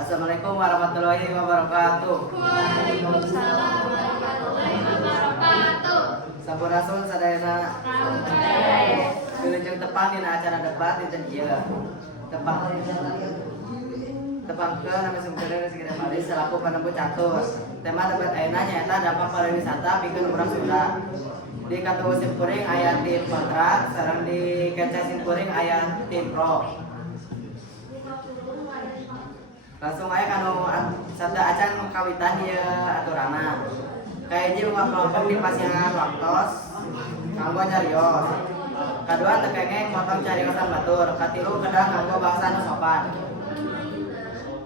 Assalamualaikum warahmatullahi wabarakatuh. Waalaikumsalam warahmatullahi wabarakatuh. Sampurasun sadayana. Wilujeng tepang dina acara debat dinten ieu. Tepangkeun nami sumberna segera malis selaku penempuh catur. Tema debat ayeuna nyaeta dampak pariwisata pikeun urang Sunda. Di katuhu simkuring aya tim kontra sareng di kaca simkuring aya tim pro. Langsung aja kanu sabda acan kawitan dia aturana kayak hiji rumah kelompok di pasiengan waktos kanggo nyarios kadua tekengeng motong cariosan batur katilu kedah kanggo bangsa nu sopan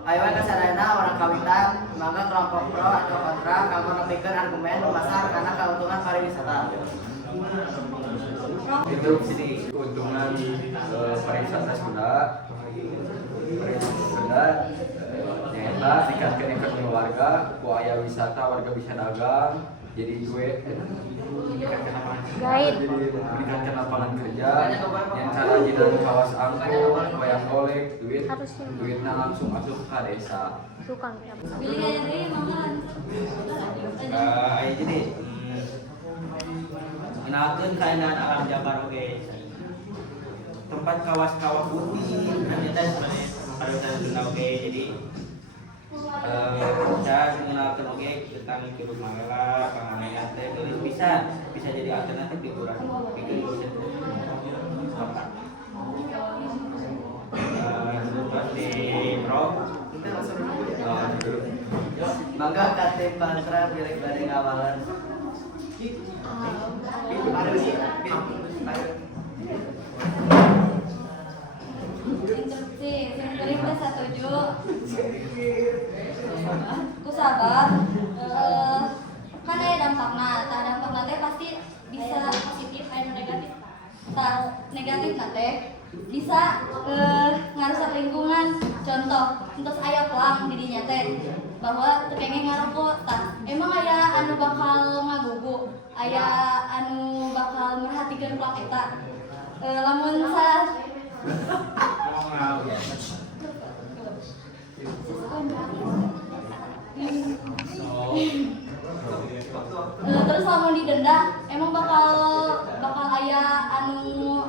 ayo we kasadayana orang kawitan mangga kelompok pro atau kontra kanggo nepikeun argumen lumasar kana kauntungan pariwisata. Interupsi keuntungan pariwisata Sunda nyata meningkatkan ekonomi warga, kuaya wisata warga bisa dagang, jadi meningkatkan lapangan kerja, yang cara jidan kawas angkot, bayar kolek, duitnya langsung masuk ke desa. Jadi kenalkan keadaan alam Jabar oke. Tempat kawas-kawas putih nanti teh sebenarnya pariwisata Sunda oke. Jadi saya mengenalkan oke tentang Curug Mangela, Pangalengan teh bisa jadi alternatif di kurang bikin wisata tempat. Terus di Pro Mangga katim kontra pilih bade ngawalan. Instruksi, simkuring teh satuju. Ku sabar, kan aya dampakna. Tah dampakna teh pasti bisa positif aya negatif. Tah negatif teh bisa ngarusak lingkungan. Contoh, entos aya pelang di dinya teh bahwa teu kenging ngarokok. Tah emang aya anu bakal ngagugu, aya anu bakal merhatikeun pelang eta. Lamun terus lamun didenda emang bakal aya anu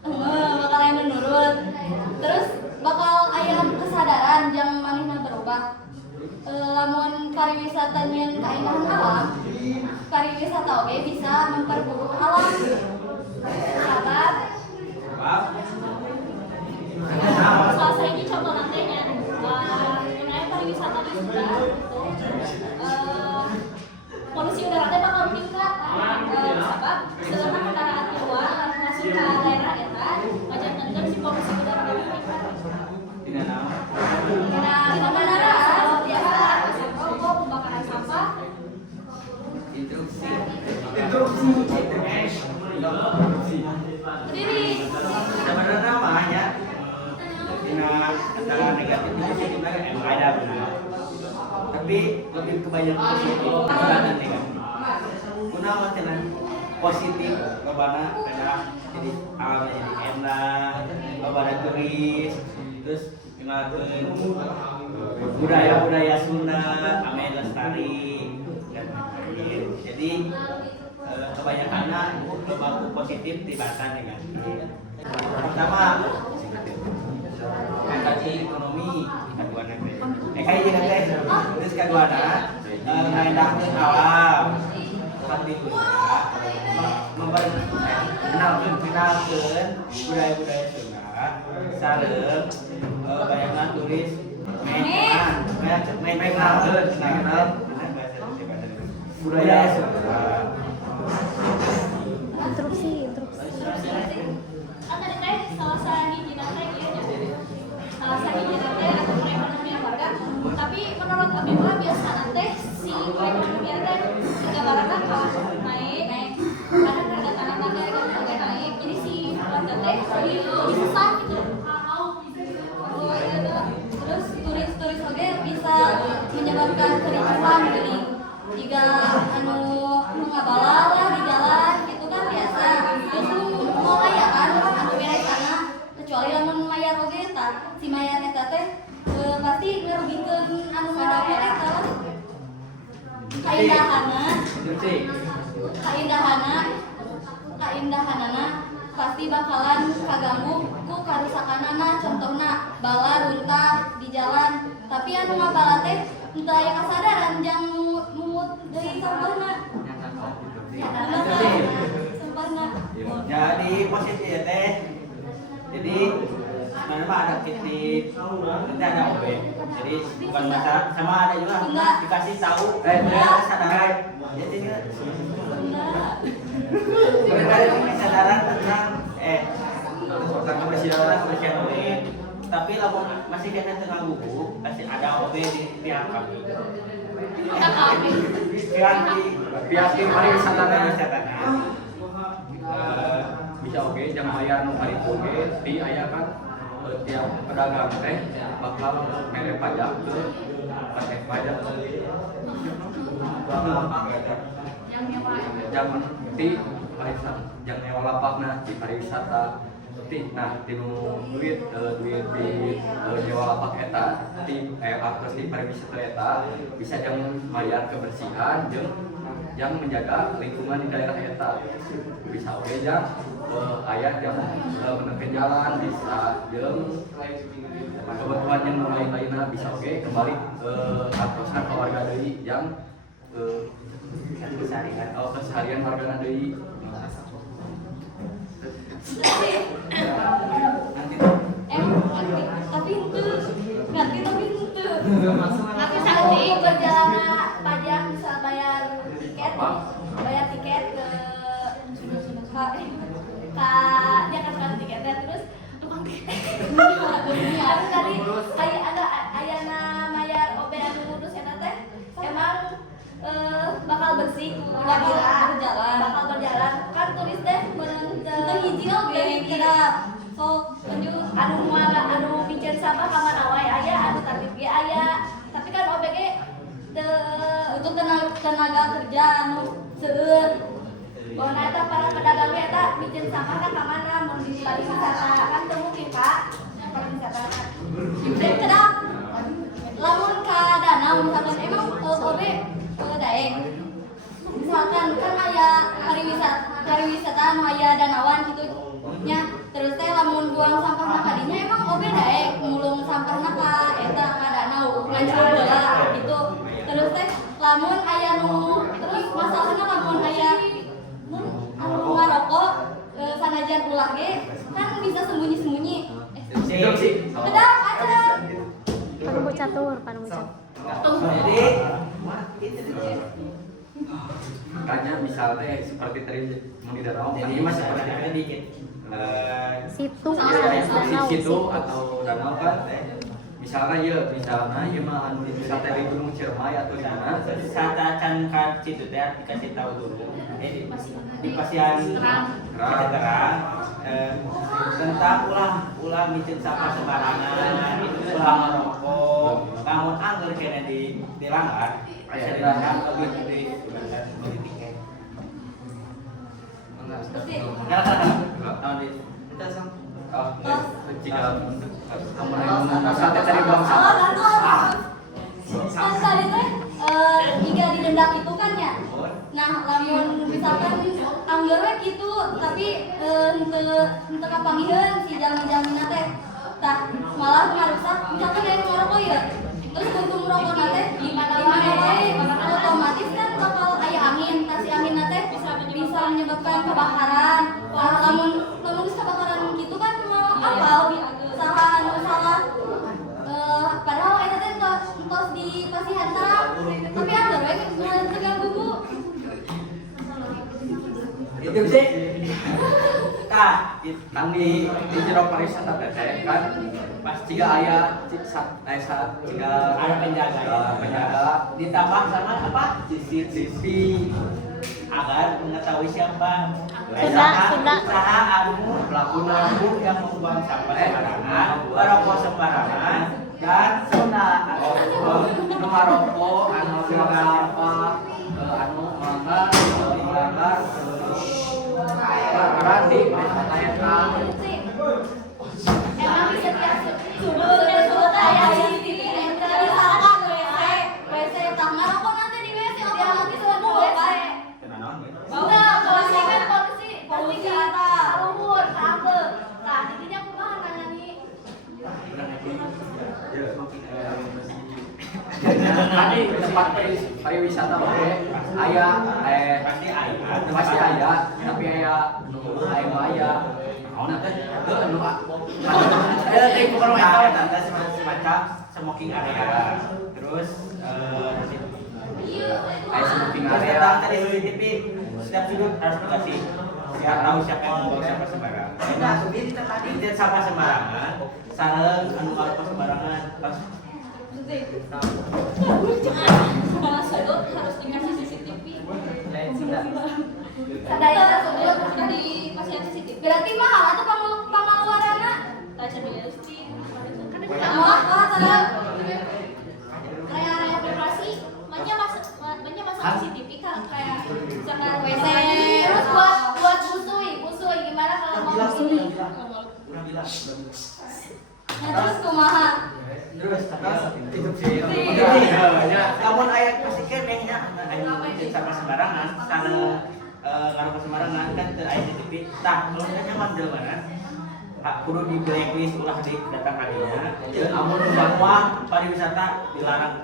bakal aya nurut. Terus bakal aya kesadaran jang manehna berubah. Lamun pariwisata nyen kaindahan alam, pariwisata oge bisa memperburuk alam. Sahabat. Salah satu contoh nantinya, mengenai pariwisata di Sunda, polusi udara teh bakal meningkat. Sahabat, setelah kendaraan keluar masuk ke daerah eta, wajar tentu si polusi udara bakal meningkat. Tidak kendaraan, biasa rokok, pembakaran sampah. Berdiri. sebenarnya mahnya dengan negatif itu sih sebenarnya emang ada benar. Tapi lebih kebanyakan positif daripada negatif. Guna macam positif babana karena jadi alamnya jadi enak, babana turis, terus kenalkan budaya Sunda, ame lestari. Jadi kebanyakannya berlaku positif dibandingkan negatif. Pertama, mengatasi ekonomi kedua nanti. Kayak gini guys, terus kedua mengendahkan alam, seperti itu. Kenalkan budaya-budaya Sunda, sareng bayangan turis, kenal budaya Sunda. Interupsi. Kan tadi teh salah satu hijina teh ieu nya. Salah satu hijina teh atuh perekonomian warga. Tapi menurut abdi mah biasana teh si perekonomian teh gambaranna naik. Karena harga tanah teh naik. Jadi si warga teh jadi susah gitu. Terus turis-turis oge bisa menyebabkan kericuhan jadi jika anu ngabala lah di jalan gitu kan biasa. Terus mau layakan anu beres sana kecuali lamun mayar oge si mayar eta eta teh pasti ngerugikeun anu ngadame teh kalau kaindahanna kaindahanana pasti bakalan kaganggu ku karusakanana, contohna bala runtah di jalan, tapi anu ngabala teh entah aya kasadaran jang mumut deui sampahna. Sampahna. Jadi posisi ya teh, jadi mana mah ada titik, nanti ada OB, jadi bukan masalah, sama ada juga dikasih tahu, kesadaran, jadi mereka ada kesadaran tentang tentang kebersihan OB, tapi kalau masih kena tengah buku, kasih ada OB diangkat. pihak pariwisata bisa oke jam aya nu hari oge di aya kan tiap pedagang teh bakal mere pajak ke pajak jam ti pariwisata jam nyewa lapakna di pariwisata ti nah tinu duit di nyewa lapak eta ti akses di pariwisata eta bisa jam bayar kebersihan yang menjaga lingkungan di daerah eta bisa oke jam ayah yang menekan jalan bisa jeung kebutuhan yang lain-lainnya bisa oke kembali artosan ke warga deui yang keseharian warga deui tapi berjalan pajak bisa bayar tiket ke dia kan sekali tiketnya terus tukang tiket harus tadi ada ayana mayar OB anu ngurus eta teh emang bakal bersih bakal berjalan kan turis teh teu hiji oge kira sok lanjut anu bikin sampah kamar awai aya anu tertib ge aya tapi kan OB ge untuk tenaga kerja anu seueur bahwa eta para pedagang eta bikin sampah ka mana mun di pariwisata kan teu mungkin Kak pariwisata jadi kedap lamun ka danau misalkan emang OB daeng misalkan kan aya pariwisata anu aya danawan gitu nya terus teh lamun buang sampahna ka dinya emang OB daeng mulung sampahna ka eta ka danau ngancur heula gitu terus teh lamun aya nu terus masalahna lamun aya anu ngarokok sanajan ulah ge kan bisa sembunyi-sembunyi kedap aja Panu catur. Jadi makanya misalnya seperti tadi mau di danau jadi masih perhatikan dikit Situ situ atau danau kan misalnya ya mah anu di wisata di Gunung Ciremai atau di mana saat acan ka situ teh dikasih tahu dulu di pasian terang tentang ulah micin sampah sembarangan ulah merokok namun anggur kena dilanggar bisa dilanggar lebih di tiket Kita sang jika kamu sate tadi bang kan tadi teh jika didenda itu kan ya nah lamun misalkan anggar we gitu tapi henteu kapangiheun si jalmi-jalmina teh tah malah ngarusak misalkan aya ngarokok ya terus kuntung rokokna teh di mana wae otomatis kan bakal aya angin si anginna teh bisa menyebabkan kebakaran lamun geus kebakaran gitu kan apal salah padahal eta teh entos di pasihan terang tapi anggar we ngeganggu bu itu sih kan di jero pariwisata teh kan pas jika aya jika ada penjaga ditambah sama apa CCTV agar mengetahui siapa usaha anu pelaku yang membuang sampah sembarangan, merokok sembarangan dan merokok anu sampah anu melanggar peraturan di wisata eta emang di setiap sudut Tadi tempat pariwisata oke, aya Pasti ada. pasti aya, tapi aya aya. Nah, nu Tadi kurang ada semacam smoking area. Terus aya smoking terus area. tentang tadi CCTV setiap sudut harus dikasih biar tahu siapa yang membawa siapa sembarangan. Nah, begini tadi. Tidak sama sembarangan, sareng anu apa sembarangan. Pas Segala sudut harus dikasih CCTV. Lain sudah. Sadaya sudut harus dikasih CCTV. Berarti mahal atau pengeluarannya? Tadi realistis. Mahal atau kayak operasi banyak masuk CCTV kan kayak misalkan WC terus buat busui gimana kalau mau ini nah terus kumaha terus Itu sih. namun ayat pasti kenehnya ayat sama sembarangan karena kalau sembarangan kan teu aya CCTV tah kalau nya mandel mana kudu di blacklist ulah di data kadinya amun semua pariwisata dilarang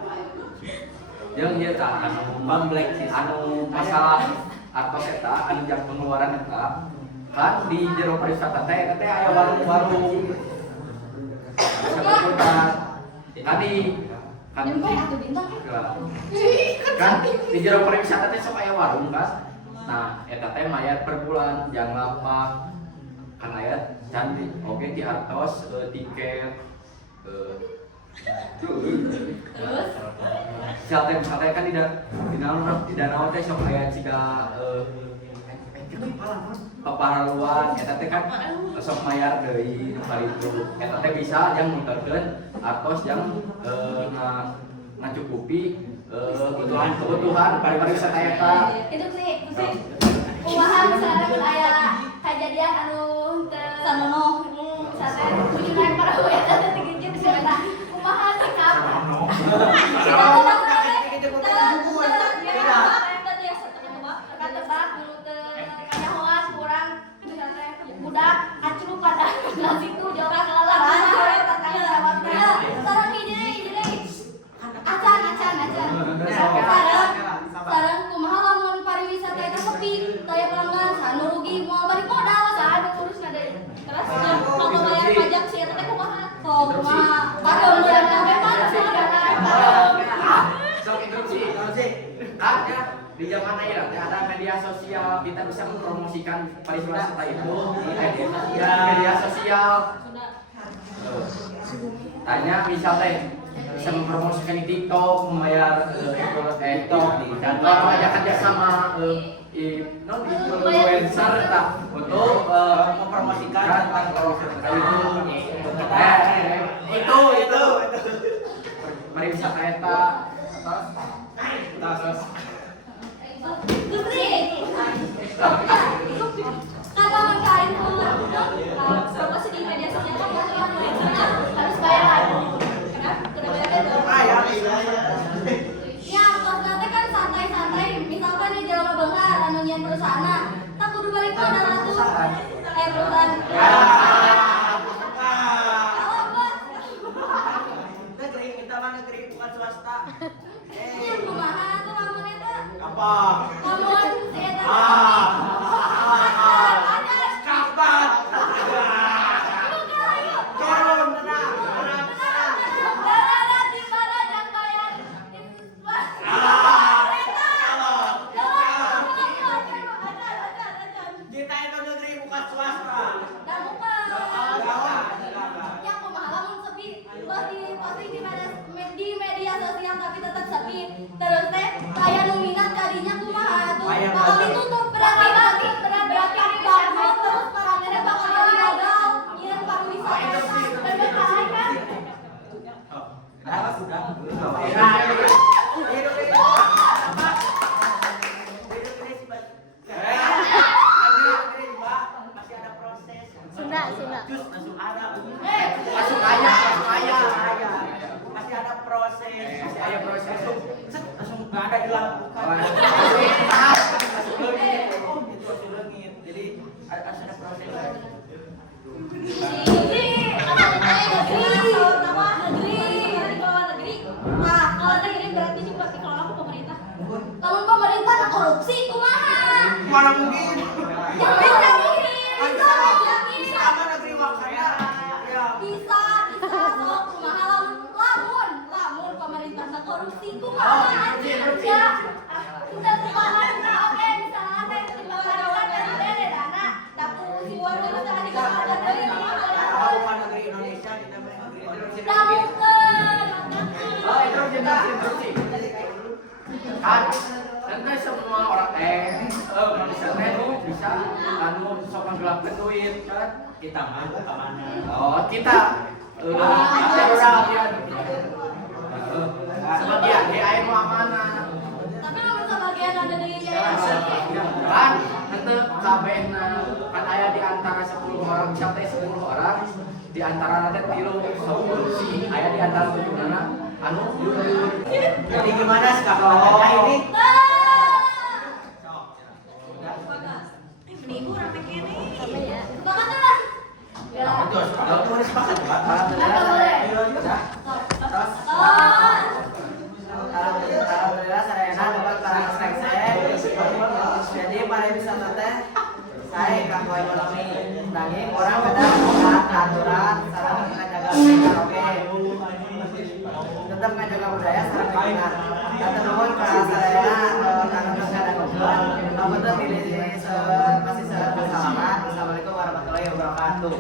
Yang dia tak anu blacklist anu masalah artos eta anu jam pengeluaran eta kan di jero pariwisata teh aya warung-warung seperti tadi kan yang kayak atuh bintang kan di jero pariwisata teh sok aya warung kan nah eta teh mayar per bulan jang lapak kan aya cantik oke di artos tiket terus Sate kan di danau teh sok aya ciga papaharuan eta teh kan sok mayar deui kali itu eta teh bisa yang muterkeun artos yang ngacukupi kebutuhan pariwisata eta. itu sih kumaha misalnya aya kejadian anu teu sanono misalnya kunjungan para wisata teh tinggi di sana kumaha sikap budak acuru pada kelas itu jawab kelala sarang hiji acan sarang kumaha lamun pariwisata eta sepi daya pelanggan sanu rugi moal balik modal saha urus na deui terus kalau bayar pajak sih eta teh kumaha kumaha padahal yang kabeh Sok interupsi kan ya di zaman akhir ada media sosial kita bisa mempromosikan pariwisata itu di media sosial tanya misal teh bisa mempromosikan di TikTok membayar TikTok dan ada kerjasama influencer tak untuk mempromosikan itu pariwisata eta Terus kalau mengkain promosi di media sosial harus bayar kenapa ya kalau nanti kan santai-santai misalkan di Jawa Bengar anu nyian perusahaan tak kudu balik modal atuh perusahaan negeri kita mah negeri bukan swasta nyian kumaha tuh lamun eta apa lamun si eta kapan turun kita itu negeri bukan swasta yang pemahaman sepi posting di media sosial tapi tetap sepi terus teh saya nominat kalinya kumaha tuh bakal ditutup berarti bakal terus parangnya bakal jadi gagal nyian pariwisata berkali kan Sunda. masuk aya masih ada proses langsung nggak ada dilakukan itu hasil langit jadi harus ada proses negeri kalau negeri berarti Mana mungkin? Ya bisa mungkin, bisa. Sama negeri Wakanda. Ya. Bisa sok kumaha lamun pemerintah korupsi kumaha anjir ya. Kita kumaha oke misalnya teh dibawa dari dana dapur si warga kita dikatakan dari Kalau bukan negeri Indonesia kita negeri Indonesia. Oh, interupsi. Kan, nanti semua orang manusia bisa anu sok nggelapkeun duit kan. Kita mah kemana? Oh, kita sebagian di air mau amanah. Tapi lamun sebagian ada dari Kan, nanti kabehna kan aya di antara 10 orang, siapa 10 orang di antara nanti 3 si aya di antara 7 anu Jadi gimana sekarang ini? Sepakat lah. Ya. Terus, kalau tuh sepakat, Pak. Apa boleh? Terus, alhamdulillah sarayana dapat barang srengseng. Jadi pariwisata teh saya kanggo ekonomi. Nanging orang beda aturan sareng ngajaga karaoke. Tetap ngajaga budaya sareng lingkungan. Kata nuhun ka sarayana karena ada ngobrol. Kamu tuh pilih masih salaman. Assalamualaikum warahmatullahi wabarakatuh.